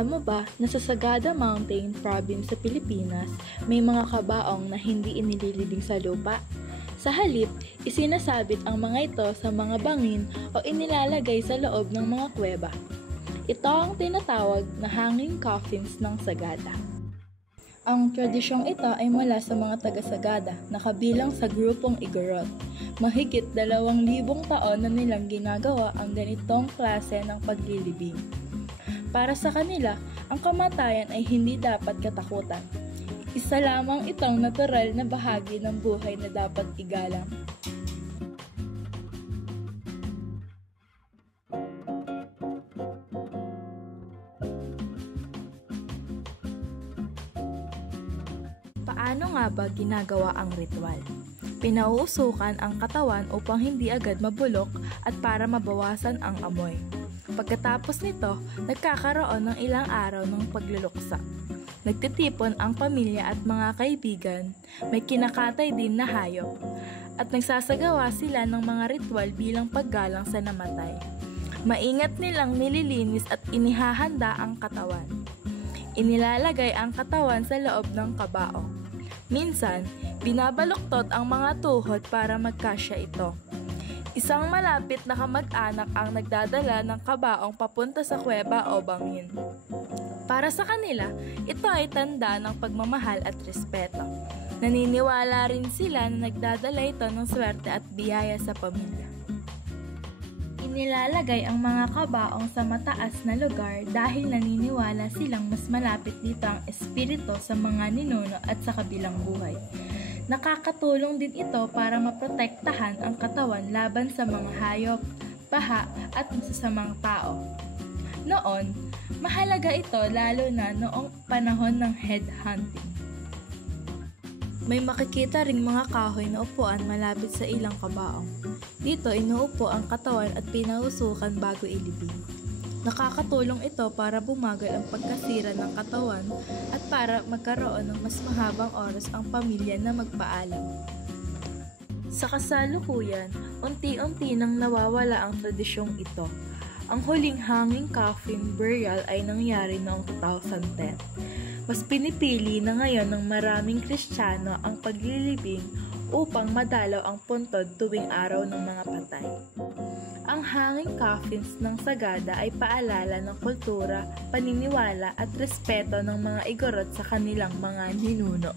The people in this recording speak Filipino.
Alam mo ba na sa Sagada Mountain Province sa Pilipinas, may mga kabaong na hindi inililibing sa lupa? Sa halip, isinasabit ang mga ito sa mga bangin o inilalagay sa loob ng mga kuweba. Ito ang tinatawag na hanging coffins ng Sagada. Ang tradisyong ito ay mula sa mga taga-Sagada na kabilang sa grupong Igorot. Mahigit 2,000 taon na nilang ginagawa ang ganitong klase ng paglilibing. Para sa kanila, ang kamatayan ay hindi dapat katakutan. Isa lamang itong natural na bahagi ng buhay na dapat igalang. Paano nga ba ginagawa ang ritual? Pinauusukan ang katawan upang hindi agad mabulok at para mabawasan ang amoy. Pagkatapos nito, nagkakaroon ng ilang araw ng pagluluksa. Nagtitipon ang pamilya at mga kaibigan, may kinakatay din na hayop, at nagsasagawa sila ng mga ritual bilang paggalang sa namatay. Maingat nilang nililinis at inihahanda ang katawan. Inilalagay ang katawan sa loob ng kabaong. Minsan, binabaluktot ang mga tuhod para magkasya ito. Isang malapit na kamag-anak ang nagdadala ng kabaong papunta sa kuweba o bangin. Para sa kanila, ito ay tanda ng pagmamahal at respeto. Naniniwala rin sila na nagdadala ito ng swerte at biyaya sa pamilya. Inilalagay ang mga kabaong sa mataas na lugar dahil naniniwala silang mas malapit dito ang espiritu sa mga ninuno at sa kabilang buhay. Nakakatulong din ito para maprotektahan ang katawan laban sa mga hayop, baha at masasamang tao. Noon, mahalaga ito lalo na noong panahon ng headhunting. May makikita ring mga kahoy na upuan malapit sa ilang kabaong. Dito inuupo ang katawan at pinausukan bago ilibing. Nakakatulong ito para bumagal ang pagkasira ng katawan at para magkaroon ng mas mahabang oras ang pamilya na magpaalam. Sa kasalukuyan, unti-unti nang nawawala ang tradisyong ito. Ang huling hanging coffin burial ay nangyari noong 2010. Mas pinipili na ngayon ng maraming Kristiyano ang paglilibing upang madalaw ang puntod tuwing araw ng mga patay. Ang hanging coffins ng Sagada ay paalala ng kultura, paniniwala at respeto ng mga Igorot sa kanilang mga ninuno.